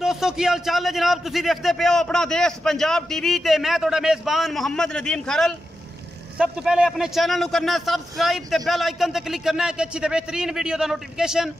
दोस्तों की हाल चाल है जनाब। तुसी देखते पे हो अपना देश पंजाब टीवी ते मैं तोड़ा मेजबान मोहम्मद नदीम खरल। सब तो पहले अपने चैनल करना सबसक्राइब ते बेल आइकन ते क्लिक करना है कि अच्छी ते बेहतरीन वीडियो का नोटिफिकेशन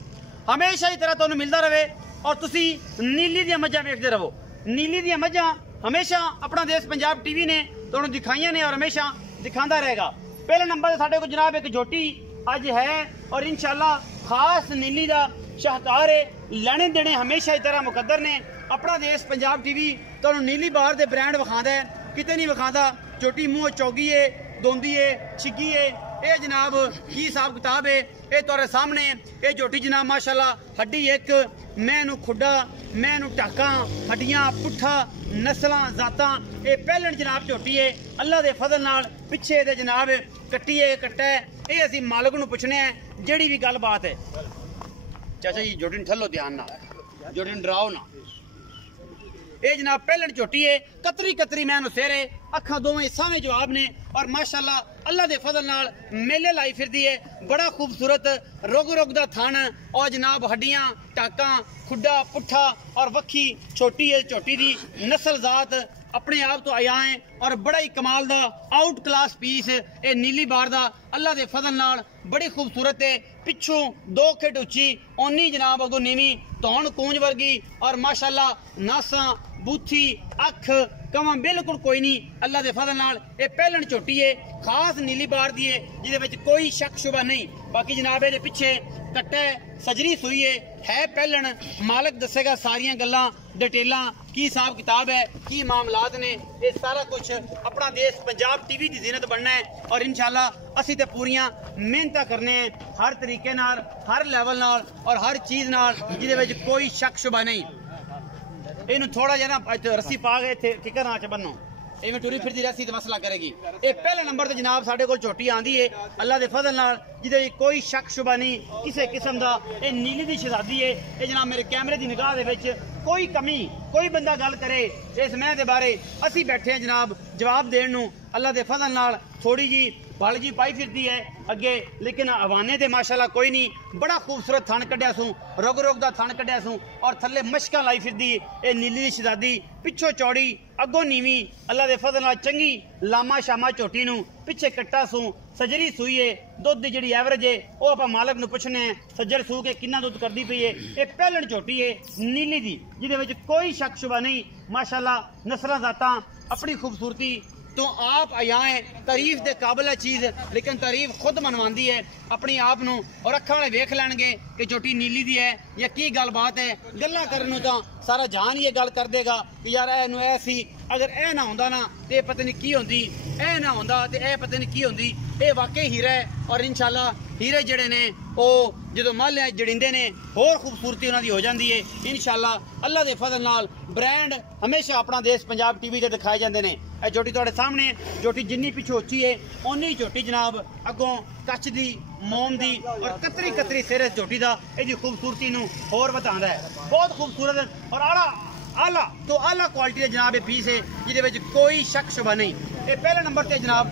हमेशा ही तरह तुहानू मिलता रहे और तुसी नीली दी मझां देखते रहो। नीली दी मझां हमेशा अपना देश पंजाब टीवी ने तुहानू दिखाइया ने और हमेशा दिखाता रहेगा। पहले नंबर साडे को जनाब एक झोटी अज है और इंशाल्लाह खास नीली का शाहकार है। लेने देने हमेशा ही तरह मुकद्दर ने। अपना देश पंजाब टीवी तो नीली बार के ब्रांड विखादा है, कितने नहीं विखादा। झोटी मुँह चौगी है, दोंदी है, छिगी है। ये जनाब की हिसाब किताब है ये तुहारे सामने। ये झोटी जनाब माशाल्लाह हड्डी एक, मैं खुड्डा, मैं टाका, हड्डियां, पुट्ठा, नस्लां, जातां। ये पहलन जनाब झोटी है अल्लाह के फजल नाल। पिछे दे जनाब कट्टी है, कट्टा है। ये असीं मालक नूं पुछने हैं जिहड़ी भी गल बात है। चाचा जी झोटी ठल्लो ध्यान ना, झोटी डराओ ना। ये जनाब पहलन झोटी है, कतरी कतरी मैं सिर है, अखा दोवें सावें जवाब ने और माशाल्लाह अल्लाह के फजल नाल मेले लाई फिरदी है। बड़ा खूबसूरत रुग रुग दा थान और जनाब हड्डियां, टाका, खुड्डा, पुट्ठा और वक्खी छोटी है। झोटी दी नस्ल जात अपने आप तो आया है और बड़ा ही कमाल दा आउट क्लास पीस ये नीली बार दा अल्लाह के फजल नाल बड़ी खूबसूरत है। पिछों 2 फीट उच्ची, ओनी जनाब अगों नीवी, धौन कूंज वर्गी और माशाल्लाह नासा, बूथी, अख कमा बिल्कुल कोई नहीं अल्लाह के फजल नाल। ये पहलन झोटी है खास नीली बार दी है जिहदे कोई शक शुबा नहीं। बाकी जनाब ये पिछे कट्टा सजरी सूई है पहलन। मालक दसेगा सारियां गल्लां डिटेलां की हिसाब किताब है, की मामलात ने। ये सारा कुछ अपना देश पंजाब टीवी की जीनत बनना है और इंशाल्लाह असी तो पूरियां मेहनत करने हैं हर तरीके नाल, हर लैवल नाल और हर चीज़ नाल जिहदे कोई शक शुबा नहीं। इनू थोड़ा जहा ना रस्सी पा के इत्थे ठिकर ना च बनो, इवें टुरी फिरदी रस्सी तो मसला करेगी। ये पहले नंबर ते जनाब साडे कोल झोटी आंदी है अल्लाह के फजल नाल जिहदे कोई शक शुबा नहीं किसी किस्म का। ये नीली दी शहजादी है। ये जनाब मेरे कैमरे की निगाह दे विच कोई कमी, कोई बंदा गल करे इस मैं दे बारे असी बैठे हैं जनाब जवाब देण नूं। अल्लाह के फजल नाल थोड़ी जी बल जी पाई फिरती है अगे, लेकिन हवाने दे माशाल्लाह कोई नहीं। बड़ा खूबसूरत थन कढ़िया सूँ, रुग रुग दा थन कढ़िया सूँ और थल्ले मशकां लाई फिरदी। ये नीली दी शहजादी पिछों चौड़ी अगों नीवी अल्लाह के फजल नाल चंगी लामा शामा झोटी नूं। पिछे कट्टा सूँ, सजरी सूई है। दुध की जिहड़ी एवरेज है वह आपां मालक नूं पुछने हैं सज्जर सूह के कितना दुध करदी पई है। ये पहलन झोटी है नीली दी जिहदे विच कोई शक शुबा नहीं। माशाल्लाह नस्लां जातां अपनी खूबसूरती तो आप आया है तारीफ के काबिल है चीज़, लेकिन तारीफ खुद मनवाती है अपनी आप नूं और अखां वाले वेख लैणगे कि झोटी नीली दी है या की गल बात है। गल्लां करन नूं तां सारा जहान ये गल कर देगा कि यार इहनूं ऐ सी, अगर ए ना होंदा ना तो पता नहीं की होंदी, ए ना होंदा तो ए पता नहीं की होंदी। ये वाकई हीरा है और इंशाल्लाह हीरे जड़े ने वो जो माले जड़िंदे ने होर खूबसूरती उन्होंने हो जाती है। इंशाल्लाह अल्लाह के फजल नाल ब्रांड हमेशा अपना देश पंजाब टीवी से दिखाए जाते हैं। यह झोटी तुहाडे सामने, झोटी जिन्नी पिछू उच्ची है उन्नी झोटी जनाब अगों कच दी, मोम दी और कतरी कतरी सिर इस झोटी का यदी खूबसूरती नूं होर वधांदा है। बहुत खूबसूरत और आला तो आला क्वालिटी जनाब ये पीस है जिहदे कोई शक शुबा नहीं। ये पहले नंबर पर जनाब,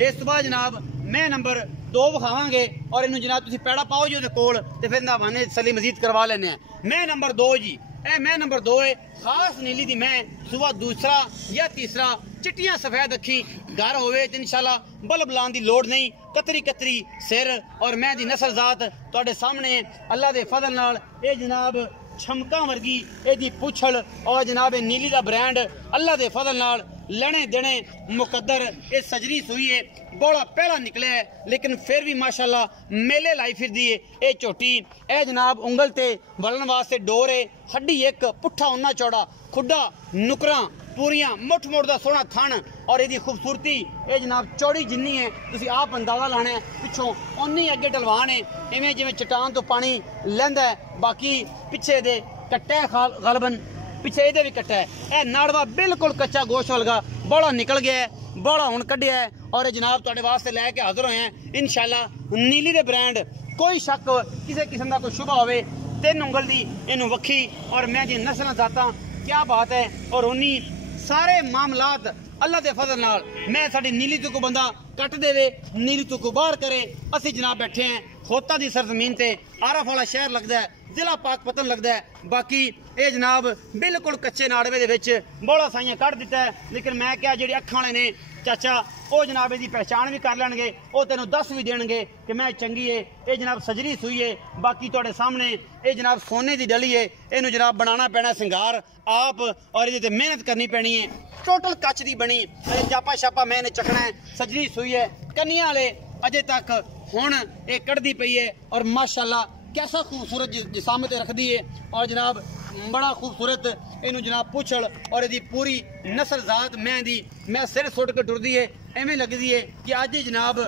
इस तो बाद जनाब मैं नंबर 2 विखावांगे और इनू जनाब तुसीं पैड़ा पाओ जी उहदे कोल ते फिर हवाने तसल्ली मजीद करवा लेने हैं। मैं नंबर 2 जी, ए मैं नंबर 2 है खास नीली दी मैं सुबह दूसरा या तीसरा। चिट्टियां सफेद अखी घर होवे तो इंशाल्लाह बल्ब लाने की लोड़ नहीं। कतरी कतरी सिर और मैं दी नस्ल जात तुहाडे सामने अल्लाह के फजल नाल। ये जनाब छमका वर्गी एदी पुछल और जनाब नीली दा ब्रांड अल्लाह के फजल नाल लेने देने मुकद्दर। ये सजरी सूई है, बड़ा पहला निकले है लेकिन फिर भी माशाल्लाह मेले लाई फिरदी है। ये झोटी ए जनाब उंगल ते वलन वास्ते डोर है, हड्डी एक, पुट्ठा उन्ना चौड़ा, खुड्डा नुकरा पूरियां, मुठ मुठ दा सोहना थन और यदी खूबसूरती ये जनाब चौड़ी जिन्नी है तुसीं आप अंदाजा लाना है। पिछों उन्नी अगे ढलवान है इवें जिवें चट्टान तो पानी लैंदा है। बाकी पिछे दे कट्टा है गलबन, पिछे ये भी कट्टा है। यह नाड़वा बिल्कुल कच्चा गोश्त वर्गा बड़ा निकल गया है, बड़ा हुण कढ़िया है और जनाब तुहाडे वास्ते लैके हाजिर होए हैं इंशाल्लाह। नीली दे ब्रांड कोई शक किसी किस्म का कोई शुबा होवे 3 उंगल दी इनू वक्खी और मैं जी नस्लां जातां क्या बात है। और उन्नी सारे मामलात अल्लाह के फजल नाल मैं साडी नीली तो को बंदा कट देवे, नीली तो को बाहर करे। असी जनाब बैठे हैं खोता दी सरजमीन ते, आरफ वाला शहर लगता है, ਜ਼ਿਲ੍ਹਾ ਪਾਕਪਤਨ ਲੱਗਦਾ ਹੈ। ਬਾਕੀ ਇਹ ਜਨਾਬ ਬਿਲਕੁਲ ਕੱਚੇ ਨਾੜਵੇ ਦੇ ਵਿੱਚ ਬੋਲਾ ਸਾਈਆਂ ਕੱਢ ਦਿੱਤਾ ਹੈ। ਲੇਕਿਨ ਮੈਂ ਕਿਹਾ ਜਿਹੜੇ ਅੱਖਾਂ ਵਾਲੇ ਨੇ ਚਾਚਾ ਉਹ ਜਨਾਬ ਇਹਦੀ ਪਹਿਚਾਣ ਵੀ ਕਰ ਲੈਣਗੇ, ਉਹ ਤੈਨੂੰ ਦੱਸ ਵੀ ਦੇਣਗੇ ਕਿ ਮੈਂ ਚੰਗੀ ਏ। ਇਹ ਜਨਾਬ ਸਜਰੀ ਸੂਈ ਏ। ਬਾਕੀ ਤੁਹਾਡੇ ਸਾਹਮਣੇ ਇਹ ਜਨਾਬ ਸੋਨੇ ਦੀ ਡਲੀ ਏ। ਇਹਨੂੰ ਜਨਾਬ ਬਣਾਉਣਾ ਪੈਣਾ ਸਿੰਗਾਰ ਆਪ ਔਰ ਇਹਦੇ ਤੇ ਮਿਹਨਤ ਕਰਨੀ ਪੈਣੀ ਹੈ। टोटल कच की बनी जापा छापा मैंने चकना है। सजरी सुई है कन्या वाले अजे तक हुण ये कढ़दी पई है और माशाल्लाह कैसा खूबसूरत जिसामत रख दी है। और जनाब बड़ा खूबसूरत इनू जनाब पुछल और यदी पूरी नस्ल जात मैं सिर सुट के टुरदी है। एवें लगदी है कि अज जनाब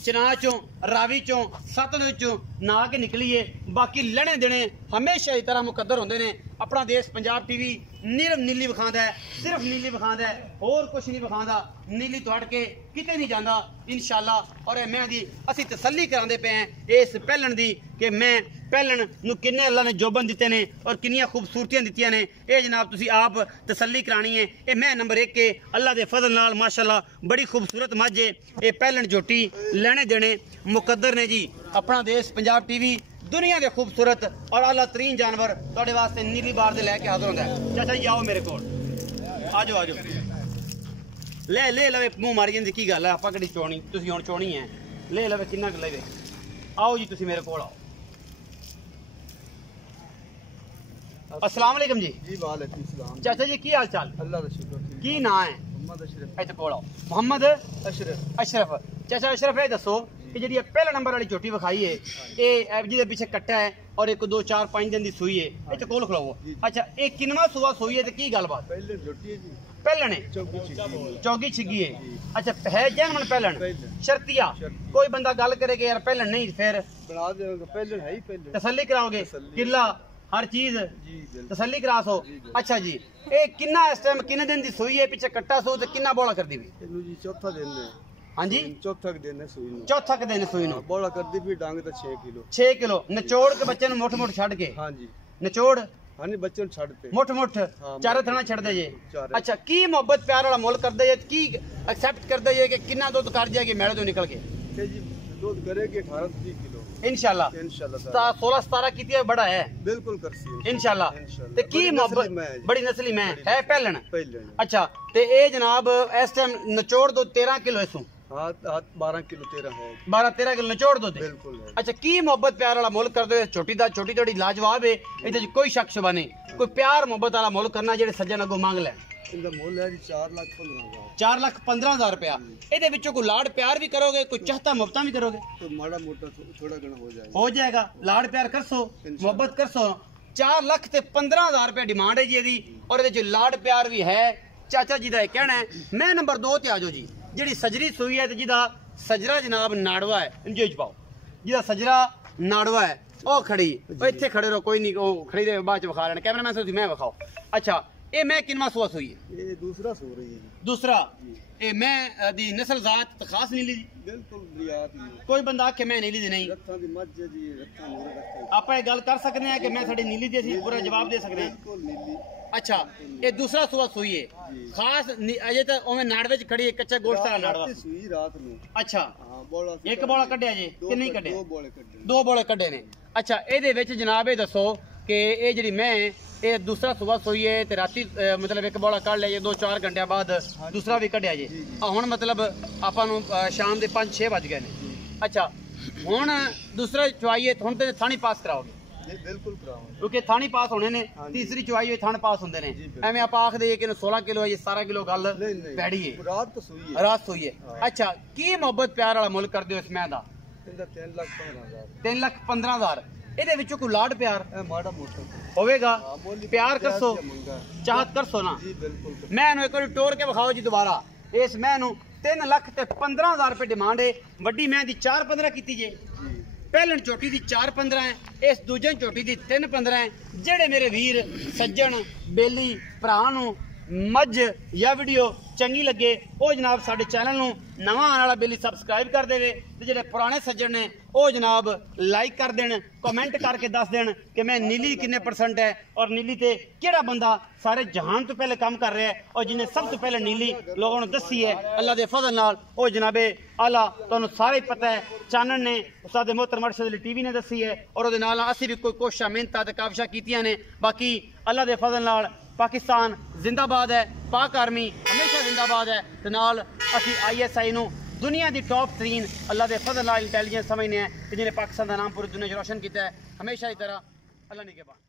चना चों रावी चों सतलुज चों ना के निकली है। बाकी लड़े देने हमेशा इस तरह मुकद्दर होंदे ने। अपना देश पंजाब टीवी निरव नीली विखांदा है, सिर्फ नीली विखांदा है, होर कुछ नहीं विखांदा। नीली तो हट के किते नहीं जांदा इंशाअल्लाह। और मैं दी असी तसल्ली करांदे पे हैं इस पहलन दी कि मैं पहलन नूं किन्ने अल्लाह ने जोबन दिते ने और किन्नियां खूबसूरतियां दित्तियां ने। ये जनाब तुसी आप तसल्ली करानी है। ये मैं नंबर 1 के अल्लाह दे फजल नाल माशाअल्लाह बड़ी खूबसूरत मझ है। ये पहलन झोटी लेने देने मुकद्दर ने जी। अपना देश पंजाब टीवी दुनिया के खूबसूरत और आला तरीन जानवर तुहाडे वास्ते नीली बार दे लैके हाजिर होंदा है। चाचा जी आओ मेरे कोल, आ जाओ ले लवे मुंह मारी जांदी की गल है। आपां कड़ी चोणी तुसीं हुण चोणी है, ले लवे किन्ना क लवे। आओ जी तुसीं मेरे कोल आओ। अस्सलाम वालेकुम जी। जी वालेकुम सलाम। चाचा जी की हाल चाल? अल्लाह दा शुक्र। की नाम है? मोहम्मद अशरफ। इत्थे कोल आओ। मोहम्मद अशरफ। चाचा अशरफ ये दसो कि जी पहला नंबर वाली झोटी विखाई है ये जिहदे पीछे कट्टा है और 1 2 4 5 दिन की सूई है। इत्थे कोल खलाओ। अच्छा ये किनवा सूआ सूई है ते की गलबात? पहले झोटी है जी। पहलन है चौकी छिगी है। अच्छा है जैन पहलन शर्तिया कोई बंदा गल करेगा यार पहलन नहीं फिर बना देगा। पहले है ही पहले तसल्ली कराओगे किला हर चीज जी तसल्ली करा सो। अच्छा जी ये किन्ना इस टाइम किन्ने दिन की सूई है पीछे कट्टा सो ते किन्ना बोला कर दी भी? इनु जी चौथा दिन है। हां जी चौथा दिन है सूई नु। चौथा के दिन सूई नु बोला कर दी भी डांग तो 6 किलो 6 किलो निचोड़ के बच्चे नु मुठ छड़ के। हां जी निचोड़ हां जी बच्चे छड़ते मुठ चारे थना छड़ दे जे। अच्छा की मोहब्बत प्यार वाला मोल कर दे की एक्सेप्ट कर दे जे कि किन्ना दूध कर जाएगी मेले तो निकल के? जी दूध करेगी 18 30 किलो इंशाल्लाह। 16 17 कीती बड़ा है बिल्कुल करसी इंशाल्लाह। ते की मोहब्बत बड़ी नस्ली में है पहलन। अच्छा ते ए जनाब इस टाइम निचोड़ दो 13 किलो इसू। हां 12 किलो 13 है 12 13 किलो निचोड़ दो दे बिल्कुल। अच्छा की मोहब्बत प्यार वाला मोल कर दो छोटी थोड़ी लाजवाब है। इहदे कोई शक शुबा नहीं। कोई प्यार मोहब्बत वाला मोल करना जेड़े सज्जन अगो मांग ले। इनका मोल है 4,15,000 4,15,000 रुपया। इहदे विचों कोई लाड़ प्यार भी करोगे कोई चाहता मोहब्बत भी करोगे तो माड़ा मोटा थोड़ा घना हो जाएगा। लाड़ प्यार कर सो मोहब्बत कर सो। 4,15,000 रुपया डिमांड है जी एदी और इहदे च लाड़ प्यार भी है। चाचा जी दा कहना है। मैं नंबर 2 ते आ जाओ जी जिहड़ी सजरी सूई है ते जिहदा सजरा जनाब नाड़वा है इंजो च पाओ जिहदा सजरा नाड़वा है ओ खड़ी इत्थे खड़े रहो कोई नहीं ओ खड़ी दे बाद च विखा लेना कैमरामैन से मैं विखाओ। अच्छा ये मैं किनवा सूआ सूई है? ये दूसरा सो रही है। दूसरा ये मैं दी नस्ल जात खास नीली बिल्कुल रियात नहीं। कोई बंदा आखे मैं नीली दी नहीं रत्था दी मझ जी रत्था मोरे रत्था आप ये गल कर सकते हैं कि मैं साडी नीली दी ਅਸੀਂ पूरा जवाब दे सकते हैं बिल्कुल नीली। अच्छा ये दूसरा सूआ सूई है खास अजे तो ओवे नाड़वे च खड़ी है कच्चा गोश्त वाला नाड़वा सूई रात नु। अच्छा हां बोला एक बोला कढिया जी कि नहीं कढे? 2 बोले कढे 2 बोले कढे ने। अच्छा एदे विच जनाब ये दसो कि ये जी मैं ये दूसरा सुबह सोई है ते राती मतलब एक बोला कढ़ लिया 2 4 घंटे बाद दूसरा भी कढ़िया जी हुण मतलब आपां नूं शाम दे 5 6 बज गए ने। अच्छा हुण दूसरा चुवाई है हुण ते थानी पास कराओगे? बिल्कुल कराओगे क्योंकि थानी पास होने ने तीसरी चुवाई हुई थान पास होंदे ने। एवें आप आखदे कि 16 किलो है ये 17 किलो गल पैड़ी है रात तो सोई है रात सोई है। अच्छा की मोहब्बत प्यार वाला मुल कर दियो इस मैं दा? 3,15,000 ਇਹਦੇ ਵਿੱਚੋਂ ਕੋਈ ਲਾਡ ਪਿਆਰ ਮਾੜਾ ਮੋਟਾ ਹੋਵੇਗਾ ਪਿਆਰ ਕਰਸੋ ਚਾਹਤ ਕਰਸੋ ਨਾ ਜੀ ਬਿਲਕੁਲ। ਮੈਂ ਨੂੰ ਇੱਕ ਵਾਰੀ ਟੋਰ ਕੇ ਵਿਖਾਓ ਜੀ ਦੁਬਾਰਾ ਇਸ ਮੈਂ ਨੂੰ 3,15,000 रुपए डिमांड है। वड्डी मैं दी 4-15 की जे पहलन चोटी दी 4-15 है इस दूजे चोटी दी 3-15 है। जेड़े मेरे वीर सज्जन बेली भरा नूं मझ या वीडियो ਚੰਗੀ ਲੱਗੇ ਉਹ ਜਨਾਬ ਸਾਡੇ ਚੈਨਲ ਨੂੰ ਨਵਾਂ ਆਉਣ ਵਾਲਾ ਬੇਲੀ ਸਬਸਕ੍ਰਾਈਬ ਕਰ ਦੇਵੇ ਤੇ ਜਿਹੜੇ ਪੁਰਾਣੇ ਸੱਜਣ ਨੇ ਉਹ ਜਨਾਬ ਲਾਈਕ ਕਰ ਦੇਣ ਕਮੈਂਟ ਕਰਕੇ ਦੱਸ ਦੇਣ ਕਿ ਮੈਂ ਨੀਲੀ ਕਿੰਨੇ % ਹੈ ਔਰ ਨੀਲੀ ਤੇ ਕਿਹੜਾ ਬੰਦਾ ਸਾਰੇ ਜਹਾਨ ਤੋਂ ਪਹਿਲੇ ਕੰਮ ਕਰ ਰਿਹਾ ਹੈ ਔਰ ਜਿਹਨੇ ਸਭ ਤੋਂ ਪਹਿਲੇ ਨੀਲੀ ਲੋਕਾਂ ਨੂੰ ਦੱਸੀ ਹੈ ਅੱਲਾ ਦੇ ਫਜ਼ਲ ਨਾਲ ਉਹ ਜਨਾਬੇ ਆਲਾ ਤੁਹਾਨੂੰ ਸਾਰੇ ਹੀ ਪਤਾ ਹੈ ਚਾਨਣ ਨੇ ਉਸਤਾਦ ਮੁਹਤਰਮ ਅਰਸ਼ਦ ਅਲੀ ਟੀਵੀ ਨੇ ਦੱਸੀ ਹੈ ਔਰ ਉਹਦੇ ਨਾਲ ਅਸੀਂ ਵੀ ਕੋਈ ਕੋਸ਼ਿਸ਼ਾਂ ਮਿਹਨਤਾਂ ਤੇ ਕਾਬਿਸ਼ਾਂ ਕੀਤੀਆਂ ਨੇ ਬਾਕੀ ਅੱਲਾ ਦੇ ਫਜ਼ਲ ਨਾਲ पाकिस्तान जिंदाबाद है पाक आर्मी हमेशा जिंदाबाद है ते नाल असी ISI नू दुनिया की टॉप तरीन अल्लाह के फजल नाल इंटैलीजेंस समझने हैं कि जिन्हें पाकिस्तान का नाम पूरी दुनिया च रोशन किया है हमेशा की तरह अल्लाह निगहबान।